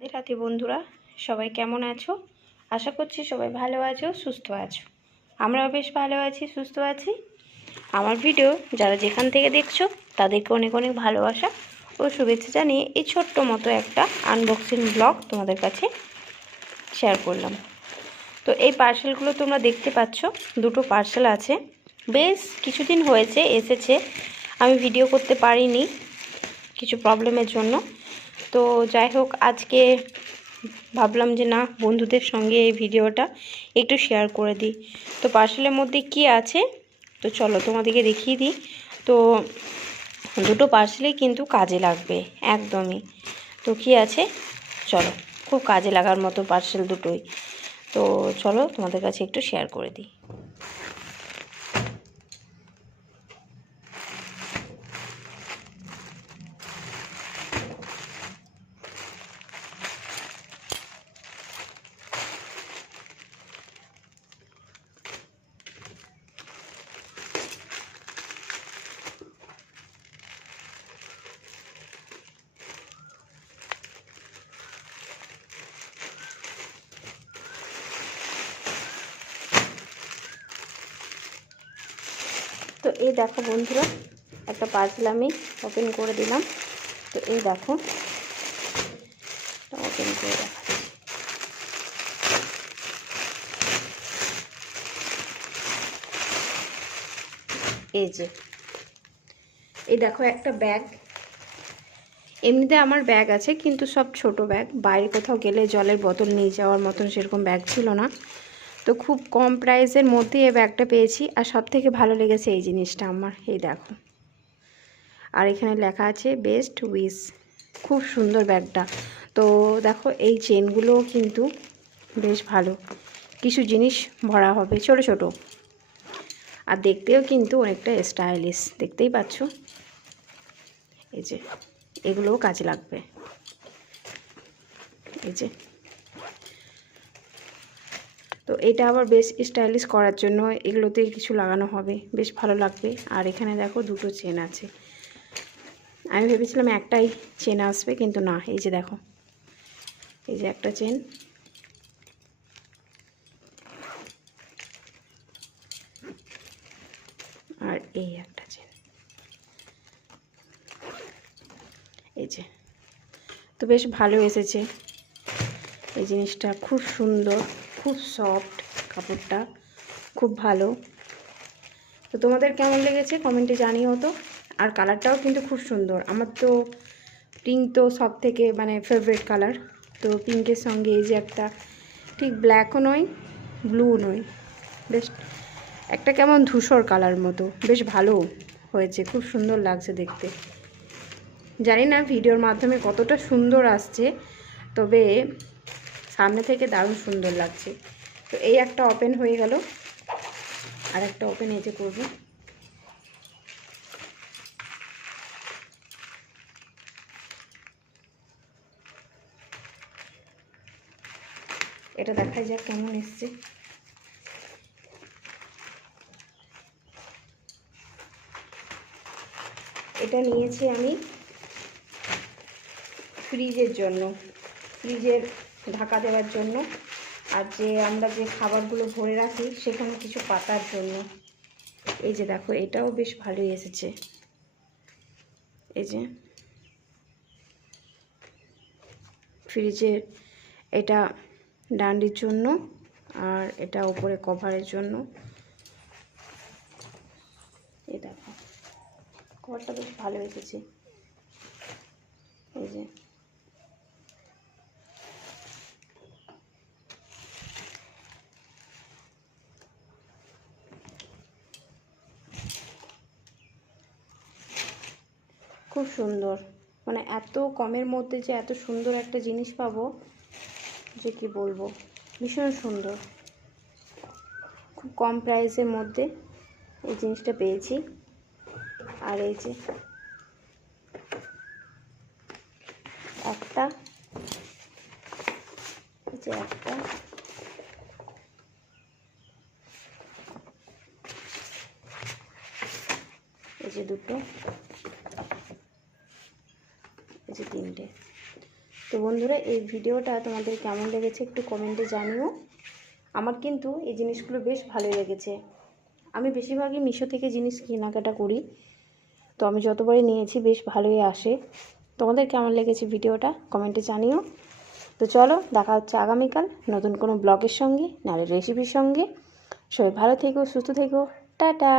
রাধে রাধে বন্ধুরা, সবাই কেমন আছো? আশা করছি সবাই ভালো আছো, সুস্থ আছো। আমরাও বেশ ভালো আছি, সুস্থ আছি। আমার ভিডিও যারা যেখান থেকে দেখছ, তাদেরকে অনেক অনেক ভালোবাসা ও শুভেচ্ছা জানিয়ে এই ছোট্ট মতো একটা আনবক্সিং ব্লগ তোমাদের কাছে শেয়ার করলাম। তো এই পার্সেলগুলো তোমরা দেখতে পাচ্ছ, দুটো পার্সেল আছে। বেশ কিছুদিন হয়েছে, এসেছে। আমি ভিডিও করতে পারিনি কিছু প্রবলেমের জন্য। তো যাই হোক, আজকে ভাবলাম যে না, বন্ধুদের সঙ্গে এই ভিডিওটা একটু শেয়ার করে দিই। তো পার্সেলের মধ্যে কি আছে? তো চলো তোমাদেরকে দেখিয়ে দিই। তো দুটো পার্সেলেই কিন্তু কাজে লাগবে, একদমই। তো কি আছে? চলো, খুব কাজে লাগার মতো পার্সেল দুটোই। তো চলো তোমাদের কাছে একটু শেয়ার করে দিই। তো এই দেখো বন্ধুরা, একটা পার্সেল আমি ওপেন করে দিলাম। তো এই দেখো, ওপেন করে দেখাচ্ছি। এই যে, এই দেখো একটা ব্যাগ। এমনিতে আমার ব্যাগ আছে, কিন্তু সব ছোট ব্যাগ। বাইরে কোথাও গেলে জলের বোতল নিয়ে যাওয়ার মতন সেরকম ব্যাগ ছিল না। তো খুব কম প্রাইসের মধ্যে এই ব্যাগটা পেয়েছি আর সব থেকে ভালো লেগেছে এই জিনিসটা আমার, এই দেখো। আর এখানে লেখা আছে বেস্ট উইস খুব সুন্দর ব্যাগটা। তো দেখো, এই চেনগুলোও কিন্তু বেশ ভালো। কিছু জিনিস ভরা হবে, ছোট ছোট। আর দেখতেও কিন্তু অনেকটা স্টাইলিশ দেখতেই পাচ্ছ? এই যে, এগুলোও কাজে লাগবে। এই যে তো এটা আবার বেশ স্টাইলিশ করার জন্য এগুলোতে কিছু লাগানো হবে, বেশ ভালো লাগবে। আর এখানে দেখো দুটো চেন আছে। আমি ভেবেছিলাম একটাই চেন আসবে, কিন্তু না, এই যে দেখো। এই যে একটা চেন আর এই একটা চেন এই যে। তো বেশ ভালো এসেছে। এই জিনিসটা খুব সুন্দর। খুব সফট কাপড়টা, খুব ভালো। তো তোমাদের কেমন লেগেছে কমেন্টে জানিও তো। আর কালারটাও কিন্তু খুব সুন্দর। আমার তো পিঙ্ক তো সব থেকে মানে ফেভারিট কালার তো পিঙ্কের সঙ্গে এই যে একটা ঠিক ব্ল্যাকও নয় ব্লু নয়। বেশ, একটা কেমন ধূসর কালার মতো। বেশ ভালো হয়েছে, খুব সুন্দর লাগছে দেখতে। জানি না ভিডিওর মাধ্যমে কতটা সুন্দর আসছে। তবে সামনে থেকে দারুণ সুন্দর লাগছে। তো এই একটা ওপেন হয়ে গেল। আর একটা ওপেন এই যে করব। এটা দেখা যাক কেমন এসছে। এটা নিয়েছি আমি ফ্রিজের জন্য। ফ্রিজের ঢাকা দেওয়ার জন্য। আর যে আমরা যে খাবারগুলো ভরে রাখি, সেখানে কিছু পাতার জন্য। এই যে দেখো, এটাও বেশ ভালোই এসেছে। এই যে ফ্রিজের এটা ডান্ডির জন্য আর এটা উপরে কভারের জন্য। এই দেখো, কভারটা বেশ ভালো এসেছে। এই যে খুব সুন্দর। মানে এত কমের মধ্যে যে এত সুন্দর একটা জিনিস পাবো, যে কি বলব? ভীষণ সুন্দর। খুব কম প্রাইসের মধ্যে এই জিনিসটা পেয়েছি। আর এই যে একটা যে একটা, এই যে দুটো এই যে তিনটে তো বন্ধুরা, এই ভিডিওটা তোমাদের কেমন লেগেছে একটু কমেন্টে জানিও। আমার কিন্তু এই জিনিসগুলো বেশ ভালোই লেগেছে। আমি বেশিরভাগই মিশো থেকে জিনিস কেনাকাটা করি। তো আমি যতবারই নিয়েছি, বেশ ভালোই আসে। তোমাদের কেমন লেগেছে ভিডিওটা কমেন্টে জানিও। তো চলো, দেখা হচ্ছে আগামীকাল নতুন কোনো ব্লগের সঙ্গে, নাহলে রেসিপির সঙ্গে। সবাই ভালো থেকো, সুস্থ থেকো। টাটা!